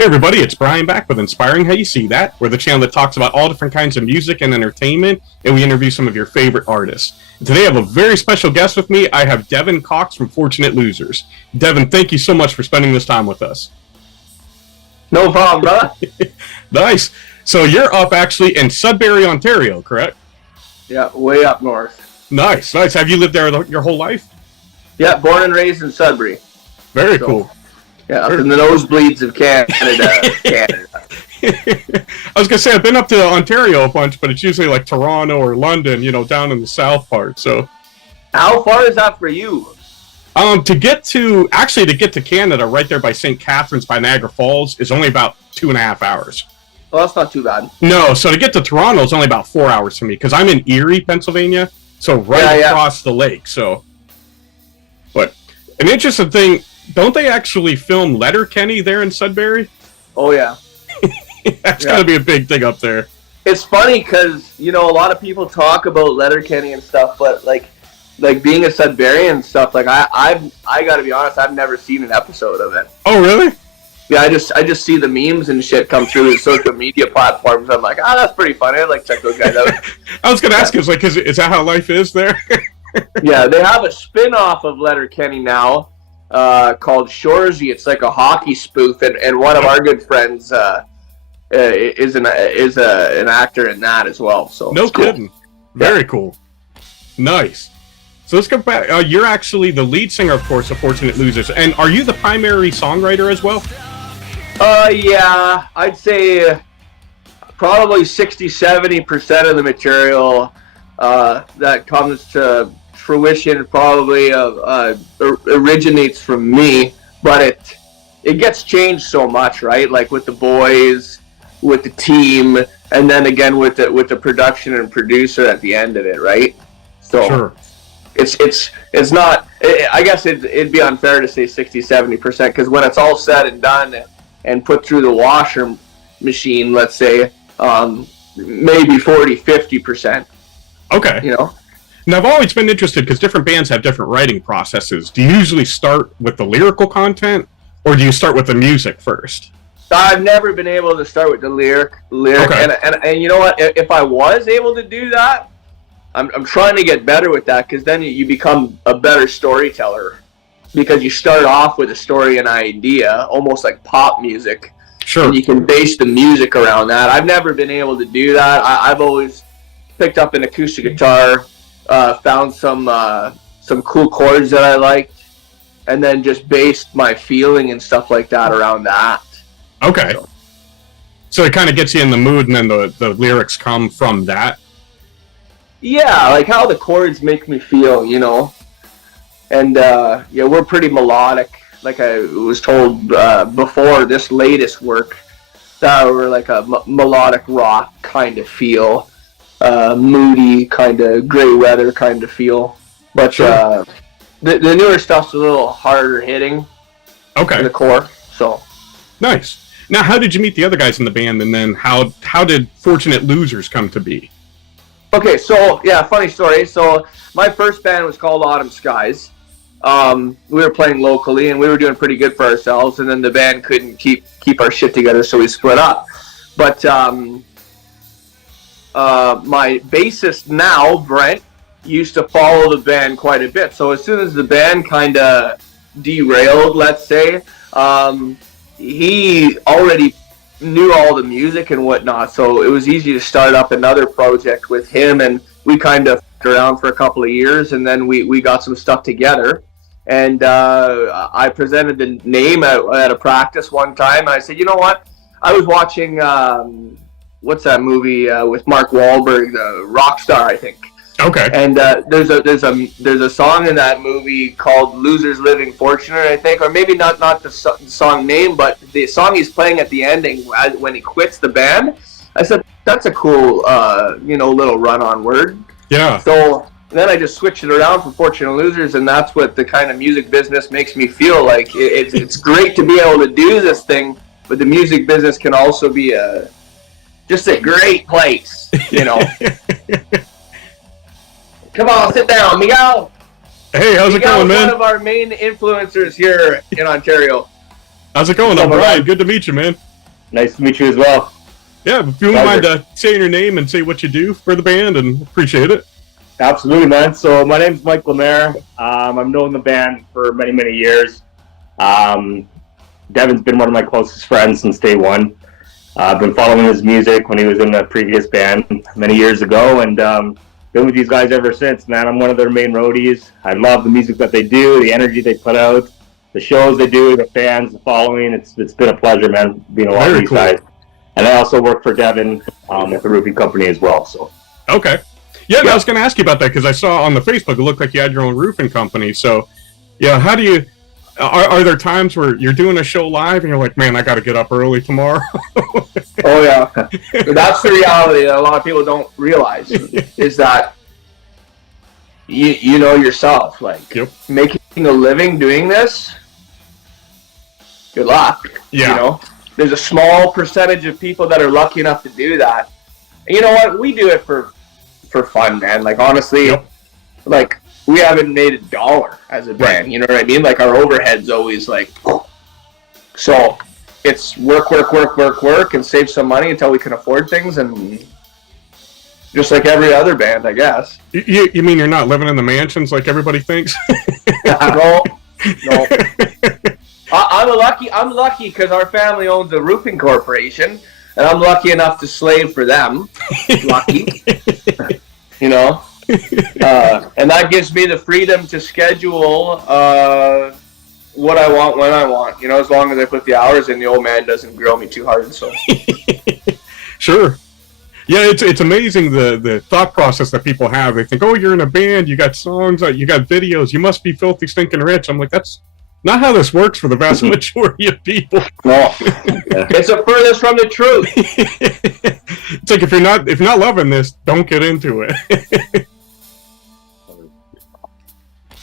Hey everybody, it's Brian back with Inspiring How You See That. We're the channel that talks about all different kinds of music and entertainment, and we interview some of your favorite artists. Today I have a very special guest with me. I have Devon Cox from Fortunate Losers. Devon, thank you so much for spending this time with us. No problem, brother. Nice. So you're up actually in Sudbury, Ontario, correct? Yeah, way up north. Nice, nice. Have you lived there your whole life? Yeah, born and raised in Sudbury. Very cool. Yeah, up in the nosebleeds of Canada. I was going to say, I've been up to Ontario a bunch, but it's usually like Toronto or London, you know, down in the south part. So, how far is that for you? To get to Canada, right there by St. Catharines by Niagara Falls, is only about 2.5 hours. Well, that's not too bad. No, so to get to Toronto is only about 4 hours for me, because I'm in Erie, Pennsylvania, so across the lake. So, but an interesting thing, don't they actually film Letterkenny there in Sudbury? Oh, yeah. That's got to be a big thing up there. It's funny because, you know, a lot of people talk about Letterkenny and stuff, but, like being a Sudburyan and stuff, like, I got to be honest, I've never seen an episode of it. Oh, really? Yeah, I just see the memes and shit come through the social media platforms. I'm like, that's pretty funny. I'd like to check those guys out. I was going to ask you, like, is that how life is there? Yeah, they have a spin-off of Letterkenny now. Called Shoresy. It's like a hockey spoof, and one of our good friends is an actor in that as well. So no kidding, cool. Very cool, nice. So let's go back. You're actually the lead singer, of course, of Fortunate Losers, and are you the primary songwriter as well? Yeah, I'd say probably 60-70% of the material that comes to fruition probably originates from me, but it gets changed so much, right? Like with the boys, with the team, and then again with the production and producer at the end of it, right? So sure. It's not. I guess it'd be unfair to say 60-70% because when it's all said and done and put through the washer machine, let's say, maybe 40-50%. Okay. You know. Now, I've always been interested because different bands have different writing processes. Do you usually start with the lyrical content, or do you start with the music first? I've never been able to start with the lyric, okay. and you know what? If I was able to do that, I'm trying to get better with that because then you become a better storyteller because you start off with a story and idea, almost like pop music. Sure. And you can base the music around that. I've never been able to do that. I've always picked up an acoustic guitar. Found some cool chords that I liked, and then just based my feeling and stuff like that around that. Okay. So it kind of gets you in the mood, and then the lyrics come from that? Yeah, like how the chords make me feel, you know. And, yeah, we're pretty melodic. Like I was told before this latest work, that we're like a melodic rock kind of feel. Moody, kind of gray weather kind of feel, but sure. The newer stuff's a little harder hitting. Okay. In the core, so nice. Now, how did you meet the other guys in the band, and then how did Fortunate Losers come to be? Okay, so yeah, funny story. So my first band was called Autumn Skies. We were playing locally, and we were doing pretty good for ourselves. And then the band couldn't keep our shit together, so we split up. But my bassist now, Brent, used to follow the band quite a bit. So as soon as the band kind of derailed, let's say, he already knew all the music and whatnot. So it was easy to start up another project with him, and we kind of f***ed around for a couple of years, and then we got some stuff together. And I presented the name at a practice one time, and I said, you know what? I was watching... what's that movie with Mark Wahlberg, the Rockstar, I think. Okay. And there's a song in that movie called "Losers Living Fortunate," I think, or maybe not the song name, but the song he's playing at the ending when he quits the band. I said that's a cool, little run-on word. Yeah. So then I just switched it around for Fortunate Losers, and that's what the kind of music business makes me feel like. It's great to be able to do this thing, but the music business can also be just a great place, you know. Come on, sit down, Miguel. Hey, how's it going, man? One of our main influencers here in Ontario. How's it going? I'm Brian. Good to meet you, man. Nice to meet you as well. Yeah, if you wouldn't mind saying your name and say what you do for the band, and appreciate it. Absolutely, man. So my name's Mike Lemaire. I've known the band for many, many years. Devon's been one of my closest friends since day one. I've been following his music when he was in the previous band many years ago, and been with these guys ever since, man. I'm one of their main roadies. I love the music that they do, the energy they put out, the shows they do, the fans, the following. It's been a pleasure, man, being along with these guys. And I also work for Devon at the roofing company as well. So okay. Yeah, I was going to ask you about that because I saw on the Facebook it looked like you had your own roofing company. So, yeah, how do you... Are there times where you're doing a show live and you're like, man, I got to get up early tomorrow? Oh, yeah. That's the reality that a lot of people don't realize is that you know yourself, like, making a living doing this, good luck. Yeah. You know, there's a small percentage of people that are lucky enough to do that. And you know what? We do it for fun, man. Like, honestly, like, we haven't made $1 as a band, you know what I mean? Like, our overhead's always like, so it's work, and save some money until we can afford things, and just like every other band, I guess. You mean you're not living in the mansions like everybody thinks? No. I'm lucky because our family owns a roofing corporation, and I'm lucky enough to slave for them. Lucky. You know? And that gives me the freedom to schedule what I want when I want. You know, as long as I put the hours in, the old man doesn't grill me too hard. So, sure, yeah, it's amazing the thought process that people have. They think, oh, you're in a band, you got songs, you got videos, you must be filthy stinking rich. I'm like, that's not how this works for the vast majority of people. No, it's the furthest from the truth. It's like if you're not loving this, don't get into it.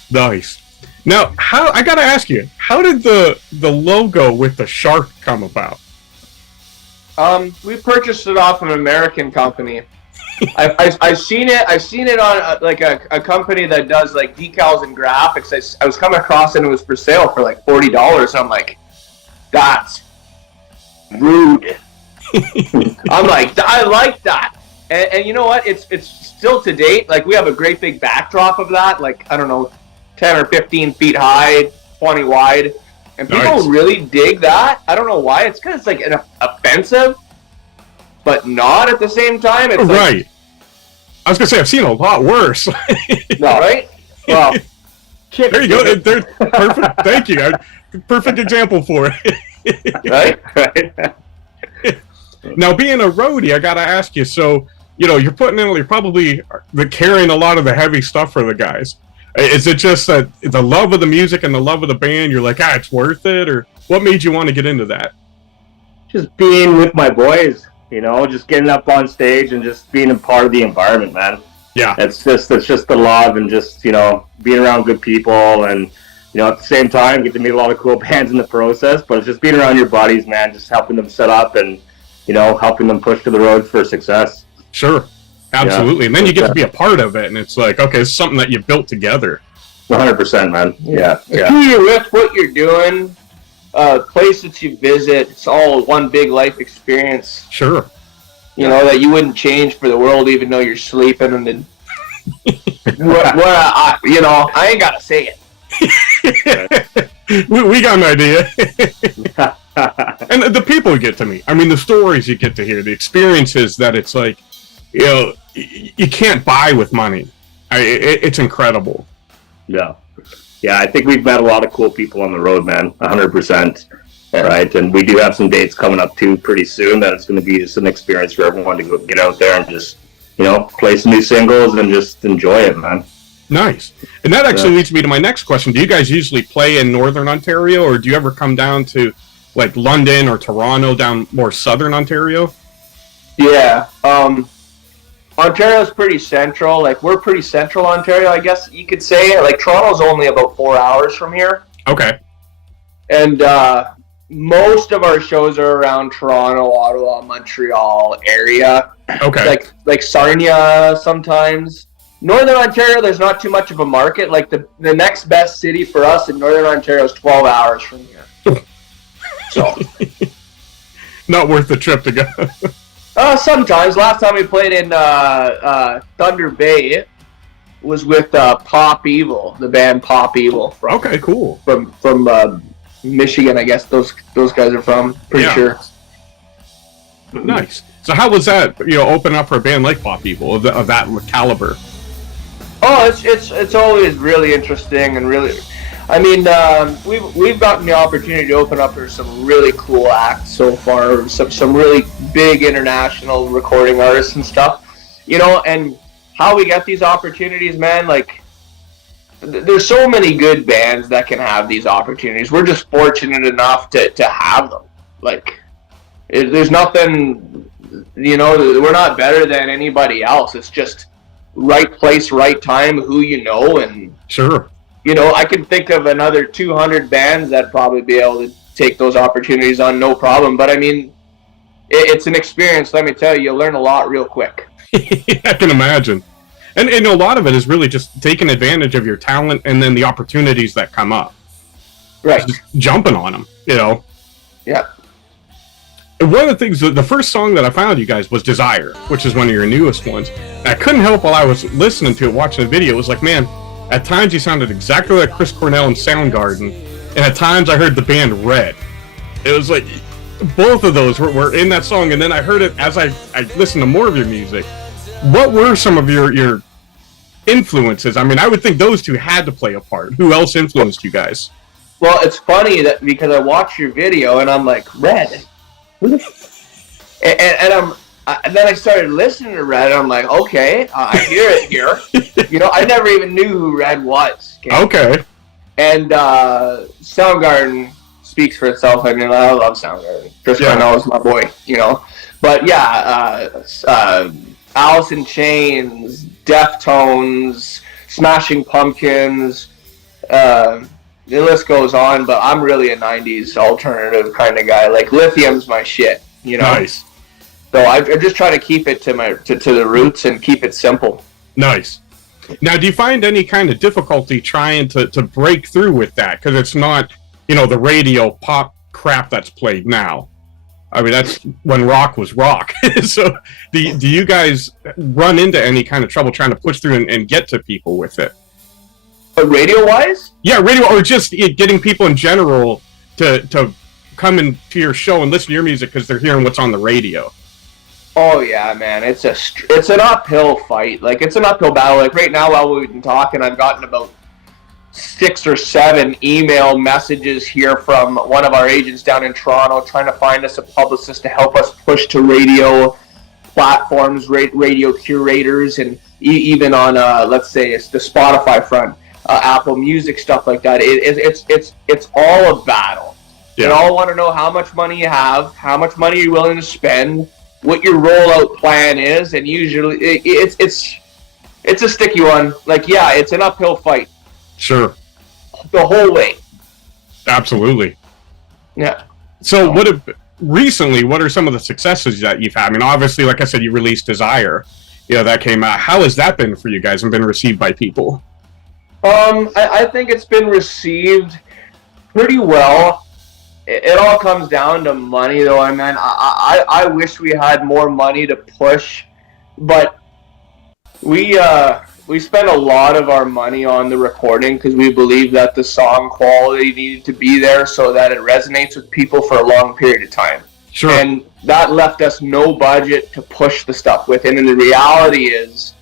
Nice. Now, I gotta ask you, how did the logo with the shark come about? We purchased it off an American company. I've seen it on like a company that does like decals and graphics. I was coming across it and it was for sale for like $40. I'm like, that's rude. I'm like, I like that. And you know what? It's still to date. Like, we have a great big backdrop of that. Like, I don't know, 10 or 15 feet high, 20 wide, and people really dig that. I don't know why. It's because it's like offensive, but not at the same time. It's right. Like, I was gonna say I've seen a lot worse. No, right? Well, there you go. They're perfect. Thank you. Perfect example for it. Right. Now, being a roadie, I gotta ask you. So, you're you're probably carrying a lot of the heavy stuff for the guys. Is it just that the love of the music and the love of the band, you're like, it's worth it? Or what made you want to get into that? Just being with my boys, just getting up on stage and just being a part of the environment, man. Yeah. It's just the love and just, being around good people and, at the same time, get to meet a lot of cool bands in the process. But it's just being around your buddies, man, just helping them set up and, helping them push to the road for success. Sure. Absolutely. Yeah. And then you get to be a part of it, and it's like, okay, it's something that you built together. 100%, man. Yeah. Who you're with, what you're doing, place that you visit, it's all one big life experience. Sure. That you wouldn't change for the world, even though you're sleeping. And then, I ain't got to say it. we got an idea. And the people you get to meet. I mean, the stories you get to hear, the experiences that it's like, you can't buy with money. It's incredible. Yeah. I think we've met a lot of cool people on the road, man. 100%. Right, and we do have some dates coming up too pretty soon. That it's going to be just an experience for everyone to go get out there and just, play some new singles and just enjoy it, man. Nice. And that actually leads me to my next question. Do you guys usually play in Northern Ontario, or do you ever come down to like London or Toronto, down more Southern Ontario? Yeah. Ontario's pretty central. Like, we're pretty central Ontario, I guess you could say. Like, Toronto's only about 4 hours from here. Okay. And most of our shows are around Toronto, Ottawa, Montreal area. Okay. Like Sarnia sometimes. Northern Ontario, there's not too much of a market. Like, the next best city for us in Northern Ontario is 12 hours from here. So. Not worth the trip to go. Sometimes. Last time we played in Thunder Bay was with Pop Evil, the band Pop Evil. Okay, cool. From Michigan, I guess those guys are from. Pretty sure. Nice. So how was that? Open up for a band like Pop Evil of that caliber. Oh, it's always really interesting and really. I mean, we've gotten the opportunity to open up for some really cool acts so far. Some really big international recording artists and stuff. And how we get these opportunities, man. Like, there's so many good bands that can have these opportunities. We're just fortunate enough to have them. Like, there's nothing. We're not better than anybody else. It's just right place, right time, who and sure. I can think of another 200 bands that probably be able to take those opportunities on no problem. But I mean, it's an experience. Let me tell you, you'll learn a lot real quick. I can imagine. And a lot of it is really just taking advantage of your talent and then the opportunities that come up. Right. Just jumping on them, Yeah. And one of the things, the first song that I found you guys was Desire, which is one of your newest ones. And I couldn't help while I was listening to it, watching the video, it was like, man, at times you sounded exactly like Chris Cornell in Soundgarden, and at times I heard the band Red. It was like, both of those were in that song, and then I heard it as I listened to more of your music. What were some of your influences? I mean, I would think those two had to play a part. Who else influenced you guys? Well, it's funny that because I watched your video, and I'm like, Red? And then I started listening to Red, and I'm like, okay, I hear it here. I never even knew who Red was. Okay. And Soundgarden speaks for itself. I mean, I love Soundgarden. Chris Cornell is my boy, But yeah, Alice in Chains, Deftones, Smashing Pumpkins, the list goes on, but I'm really a 90s alternative kind of guy. Like, Lithium's my shit, Nice. So I just try to keep it to the roots and keep it simple. Nice. Now, do you find any kind of difficulty trying to break through with that? Because it's not, the radio pop crap that's played now. I mean, that's when rock was rock. So do you guys run into any kind of trouble trying to push through and get to people with it? But radio-wise? Yeah, radio, or just getting people in general to come into your show and listen to your music because they're hearing what's on the radio. Oh yeah, man, it's an uphill fight. Like, it's an uphill battle. Like, right now, while we've been talking, I've gotten about 6 or 7 email messages here from one of our agents down in Toronto trying to find us a publicist to help us push to radio platforms, radio curators, and even on let's say it's the Spotify front, Apple Music, stuff like that. It's all a battle. Yeah. They all want to know how much money you have, how much money you're willing to spend, what your rollout plan is, and usually it's a sticky one. Like, yeah, it's an uphill fight. Sure. The whole way. Absolutely. Yeah. So recently, what are some of the successes that you've had? I mean, obviously, like I said, you released Desire. That came out. How has that been for you guys and been received by people? I think it's been received pretty well. It all comes down to money, though. I mean, I wish we had more money to push, but we spent a lot of our money on the recording because we believe that the song quality needed to be there so that it resonates with people for a long period of time. Sure. And that left us no budget to push the stuff with. And the reality is,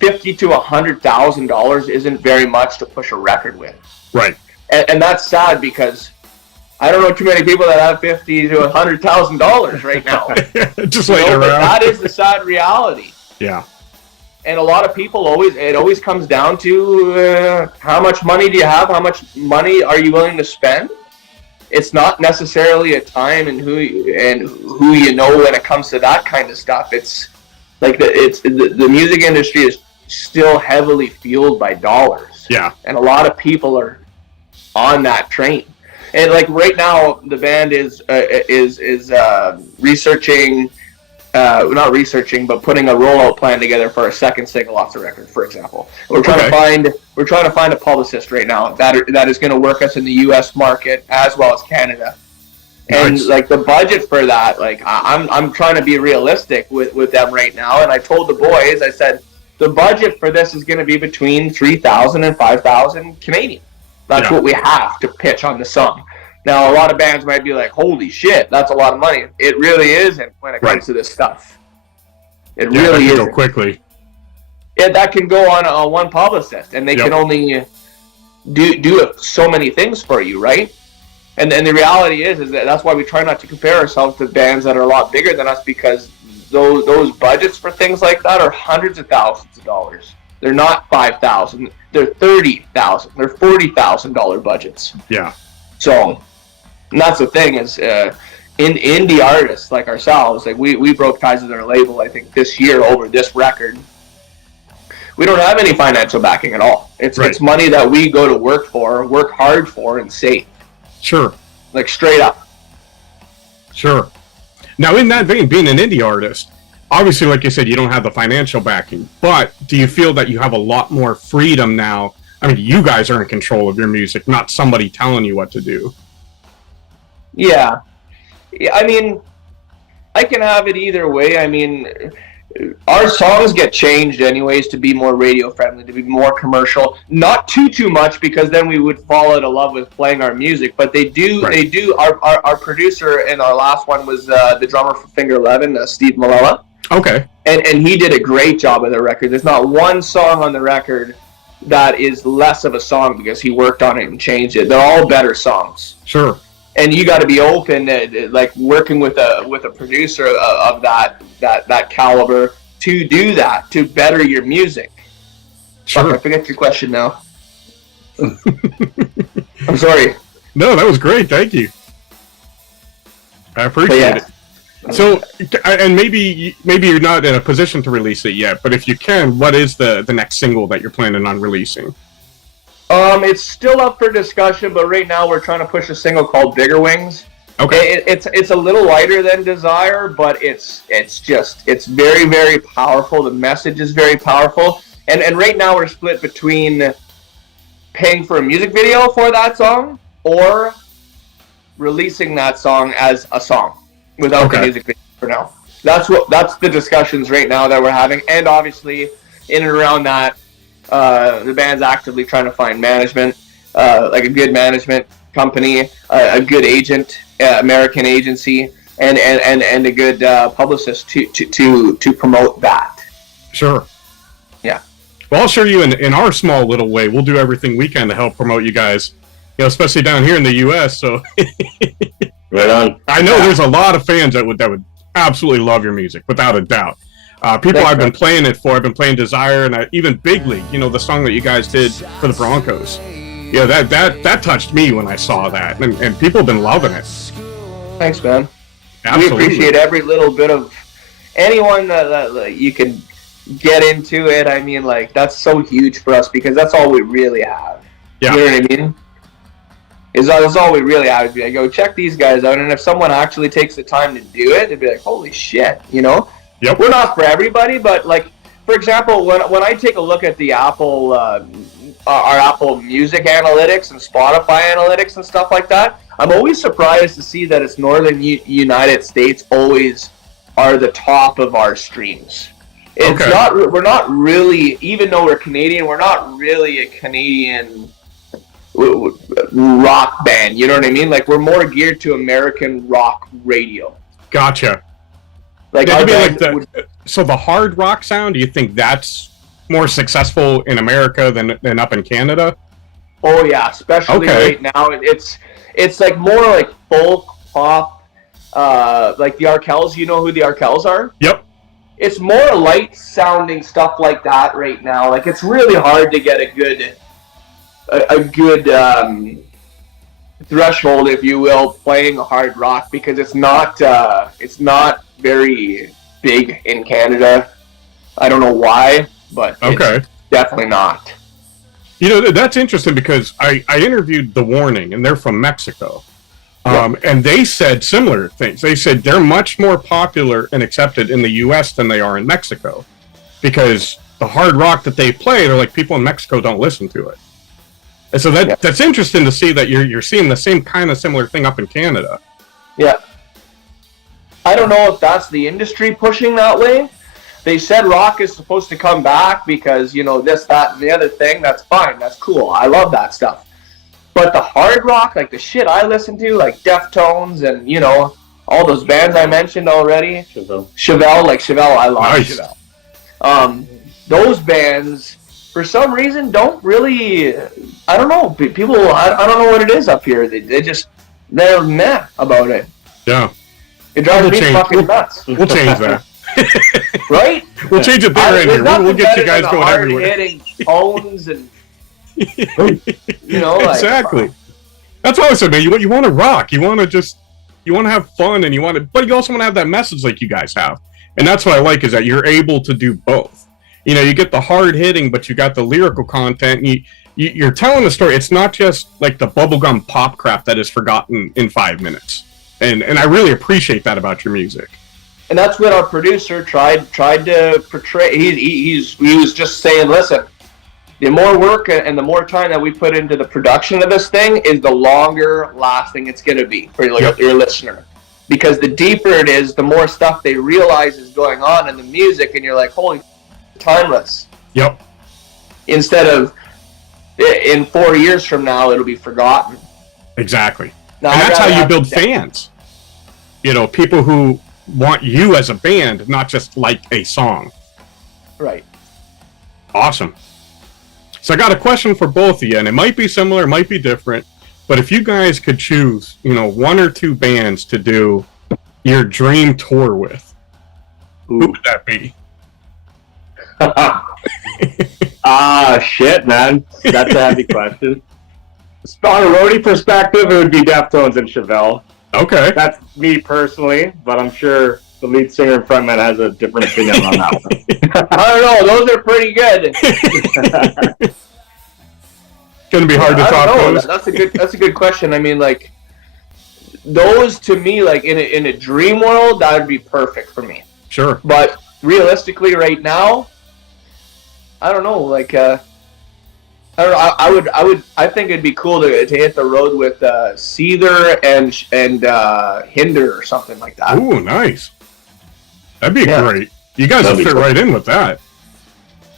$50,000 to $100,000 isn't very much to push a record with. Right. And that's sad because I don't know too many people that have $50,000 to $100,000 right now. Just laying around. But that is the sad reality. Yeah. And a lot of people always comes down to how much money do you have? How much money are you willing to spend? It's not necessarily a time and who you know when it comes to that kind of stuff. It's like the music industry is still heavily fueled by dollars. Yeah. And a lot of people are on that train. And like right now, the band is researching, not researching, but putting a rollout plan together for a second single off the record, for example. We're trying to find a publicist right now that is going to work us in the U.S. market as well as Canada, And Nice. like the budget for that, like I'm trying to be realistic with them right now. And I told the boys, I said, the budget for this is going to be between 3,000 and 5,000 Canadian. That's what we have to pitch on the song. Now, a lot of bands might be like, holy shit, that's a lot of money. It really isn't when it comes to this stuff. It really isn't. Go quickly. That can go on one publicist, and they can only do so many things for you, right? And the reality is that that's why we try not to compare ourselves to bands that are a lot bigger than us, because those budgets for things like that are hundreds of thousands of dollars. They're not 5,000. They're 30,000. They're $40,000 budgets. Yeah. So, and that's the thing is, in indie artists like ourselves, like we broke ties with our label, I think, this year over this record. We don't have any financial backing at all. It's money that we go to work hard for, and save. Sure. Like straight up. Sure. Now, in that vein, being an indie artist, obviously, like you said, you don't have the financial backing, but do you feel that you have a lot more freedom now? I mean, you guys are in control of your music, not somebody telling you what to do. Yeah. I mean, I can have it either way. I mean, our songs get changed anyways to be more radio friendly, to be more commercial. Not too much, because then we would fall out of love with playing our music. But they do. Right. They do. Our producer in our last one was the drummer for Finger 11, Steve Malella. Okay. And he did a great job of the record. There's not one song on the record that is less of a song because he worked on it and changed it. They're all better songs. Sure. And you got to be open to, like, working with a producer of that caliber to do that, to better your music. Sure. Fuck, I forget your question now. I'm sorry. No, that was great. Thank you. I appreciate it. So, and maybe you're not in a position to release it yet, but if you can, what is the next single that you're planning on releasing? It's still up for discussion, but right now we're trying to push a single called Bigger Wings. Okay. It's a little lighter than Desire, but it's very, very powerful. The message is very powerful. And right now we're split between paying for a music video for that song or releasing that song as a song without the music video for now. That's the discussions right now that we're having. And obviously in and around that, the band's actively trying to find management, like a good management company, a good agent, American agency, and a good publicist to promote that. Sure. Yeah. Well, I'll show you in our small little way. We'll do everything we can to help promote you guys, especially down here in the U.S. So, right on. I know there's a lot of fans that would absolutely love your music, without a doubt. People I've been playing it for, I've been playing Desire, and even Big League, the song that you guys did for the Broncos. Yeah, that touched me when I saw that, and people have been loving it. Thanks, man. Absolutely. We appreciate every little bit of anyone that you can get into it. I mean, like, that's so huge for us because that's all we really have. Yeah. You know what I mean? That's all we really have. Be like, go check these guys out, and if someone actually takes the time to do it, they'd be like, holy shit, Yep. We're not for everybody, but, like, for example, when I take a look at the Apple, our Apple Music analytics and Spotify analytics and stuff like that, I'm always surprised to see that it's Northern United States always are the top of our streams. It's we're not really, even though we're Canadian, we're not really a Canadian rock band. You know what I mean? Like, we're more geared to American rock radio. Gotcha. Like, so the hard rock sound, do you think that's more successful in America than up in Canada? Oh yeah, especially right now. It's like more like folk pop, like the Arkells. You know who the Arkells are? Yep. It's more light sounding stuff like that right now. Like, it's really hard to get a good threshold, if you will, playing hard rock because it's not very big in Canada. I don't know why, but it's definitely not. That's interesting because I interviewed The Warning, and they're from Mexico. And they said similar things. They said they're much more popular and accepted in the U.S. than they are in Mexico because the hard rock that they play, they're like, people in Mexico don't listen to it. And so that's interesting to see that you're seeing the same kind of similar thing up in Canada. Yeah. I don't know if that's the industry pushing that way. They said rock is supposed to come back because, you know, this, that, and the other thing. That's fine. That's cool. I love that stuff. But the hard rock, like the shit I listen to, like Deftones and, you know, all those bands I mentioned already. Chevelle, I love nice. Chevelle. Those bands, for some reason, don't really, I don't know, people, I don't know what it is up here. They're meh about it. Yeah. It drives me fucking nuts. We'll change that. Right? We'll change it there in here. We'll get you guys going everywhere. Hard-hitting tones and, you know, like, exactly. That's what I said, man. You want to rock. You want to have fun, and but you also want to have that message like you guys have. And that's what I like, is that you're able to do both. You know, you get the hard hitting, but you got the lyrical content. And you're telling a story. It's not just like the bubblegum pop crap that is forgotten in 5 minutes. And I really appreciate that about your music. And that's what our producer tried to portray. He was just saying, listen, the more work and the more time that we put into the production of this thing is the longer lasting it's going to be for your listener. Because the deeper it is, the more stuff they realize is going on in the music, and you're like, holy, timeless. Yep. Instead of in 4 years from now, it'll be forgotten. Exactly. Now, and that's how you build fans. You know, people who want you as a band, not just like a song. Right. Awesome. So I got a question for both of you, and it might be similar, it might be different, but if you guys could choose, you know, 1 or 2 bands to do your dream tour with, who would that be? Shit, man. That's a heavy question. On a roadie perspective, it would be Deftones and Chevelle. Okay. That's me personally, but I'm sure the lead singer and frontman has a different opinion on that one. I don't know. Those are pretty good. Gonna be hard to top those. That's a good question. I mean, like, those to me, like in a dream world, that would be perfect for me. Sure. But realistically, right now, I don't know. Like, I don't know. I think it'd be cool to hit the road with Seether and Hinder or something like that. Ooh, nice. That'd be great. You guys would fit right in with that.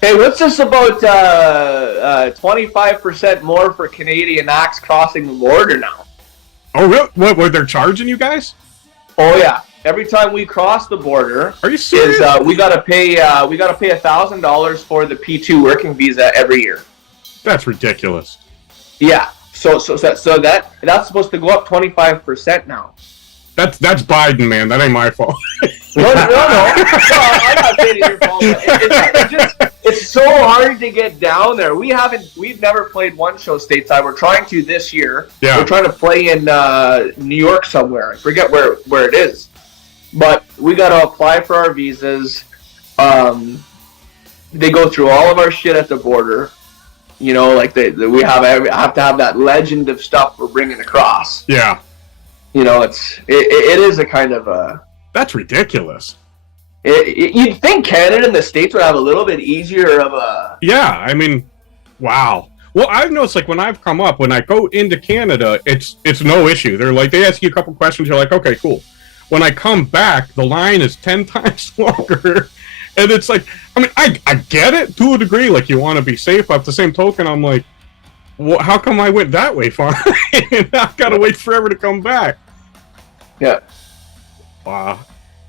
Hey, what's this about 25% more for Canadian acts crossing the border now? Oh, really? What they're charging you guys? Oh yeah. Every time we cross the border, are you serious? We gotta pay $1,000 for the P2 working visa every year. That's ridiculous. Yeah. So that's supposed to go up 25% now. That's Biden, man. That ain't my fault. No. I'm not saying it's your fault. It's so hard to get down there. We've never played one show stateside. We're trying to this year. Yeah. We're trying to play in New York somewhere. I forget where it is. But we got to apply for our visas. They go through all of our shit at the border. You know, like we have to have that legend of stuff we're bringing across. Yeah. You know, it is a kind of a... That's ridiculous. You'd think Canada and the States would have a little bit easier of a... Yeah, I mean, wow. Well, I've noticed, like, when I've come up, when I go into Canada, it's no issue. They're like, they ask you a couple questions, you're like, okay, cool. When I come back, the line is 10 times longer. And it's like, I mean, I get it to a degree, like, you want to be safe, but at the same token, I'm like, well, how come I went that way far? And I've got to wait forever to come back. Yeah. Wow.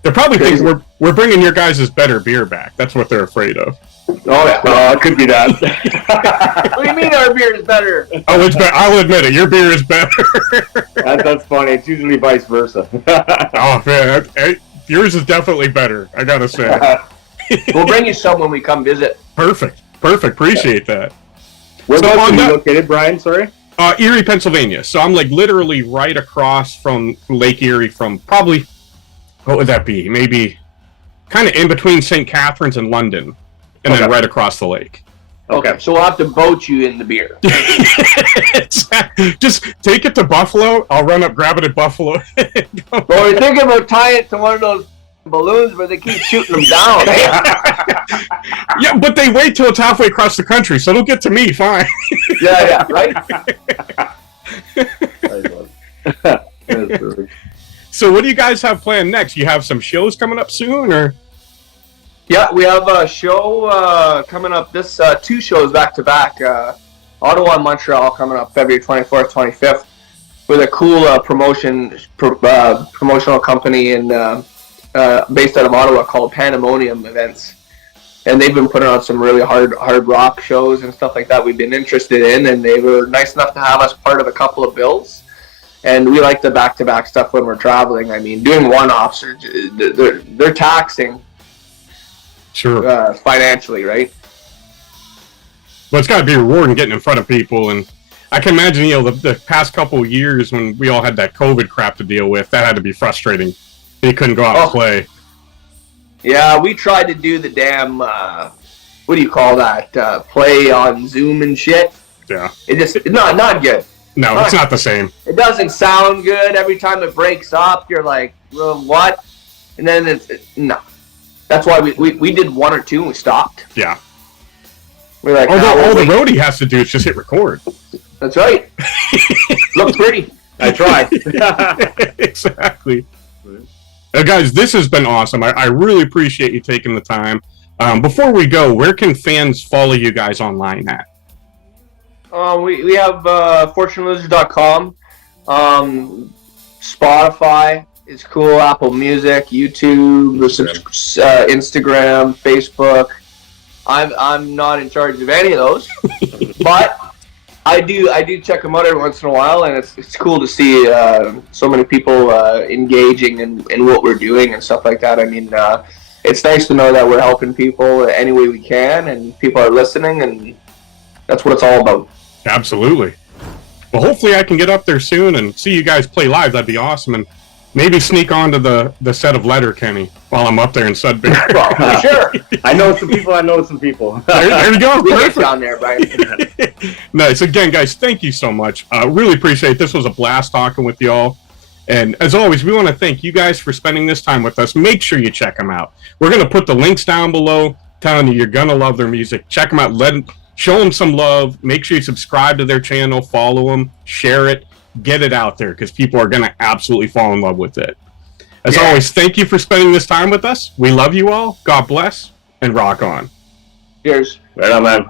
They're probably thinking we're bringing your guys' better beer back. That's what they're afraid of. Oh, yeah. It could be that. What do you mean our beer is better? Oh, it's better. I'll admit it. Your beer is better. That's funny. It's usually vice versa. Oh, man. Yours is definitely better, I got to say. We'll bring you some when we come visit. Perfect. Appreciate that. Where are you located, Brian? Sorry? Erie, Pennsylvania. So I'm like literally right across from Lake Erie from probably, what would that be? Maybe kind of in between St. Catharines and London. And then right across the lake. Okay, so we'll have to boat you in the beer. Just take it to Buffalo. I'll run up, grab it at Buffalo. Well, we're thinking about tying it to one of those balloons where they keep shooting them down. Yeah, but they wait till it's halfway across the country, so it'll get to me fine. Yeah, right? So what do you guys have planned next? You have some shows coming up soon, or? Yeah, we have a show coming up. This 2 shows back to back. Ottawa and Montreal coming up February 24th, 25th, with a cool promotional company in based out of Ottawa called Pandemonium Events. And they've been putting on some really hard rock shows and stuff like that we've been interested in, and they were nice enough to have us part of a couple of bills. And we like the back-to-back stuff when we're traveling. I mean, doing one-offs, they're taxing. Sure. Financially, right? Well, it's got to be rewarding getting in front of people, and I can imagine, the past couple of years when we all had that COVID crap to deal with, that had to be frustrating. You couldn't go out and play. Yeah, we tried to do the damn, what do you call that? Play on Zoom and shit. Yeah. It just, not good. No, it's not the same. It doesn't sound good. Every time it breaks up, you're like, well, what? And then no. That's why we did 1 or 2 and we stopped. Yeah. We're like, all the roadie has to do is just hit record. That's right. Look pretty. I tried. Exactly. Guys, this has been awesome. I really appreciate you taking the time. Before we go, where can fans follow you guys online at? We have fortunateloser.com. Spotify is cool. Apple Music, YouTube, Instagram, Facebook. I'm not in charge of any of those, but I do check them out every once in a while, and it's cool to see so many people engaging in what we're doing and stuff like that. I mean, it's nice to know that we're helping people any way we can, and people are listening, and that's what it's all about. Absolutely. Well, hopefully I can get up there soon and see you guys play live. That'd be awesome, and maybe sneak onto the set of Letterkenny while I'm up there in Sudbury. Well, sure. I know some people. There you go. We Perfect. get down there, Brian. Nice. Again, guys, thank you so much. Really appreciate it. This was a blast talking with y'all. And as always, we want to thank you guys for spending this time with us. Make sure you check them out. We're going to put the links down below, telling you you're going to love their music. Check them out. Show them some love. Make sure you subscribe to their channel, follow them, share it, get it out there, because people are going to absolutely fall in love with it. As always, thank you for spending this time with us. We love you all. God bless, and rock on. Cheers. Right on, man.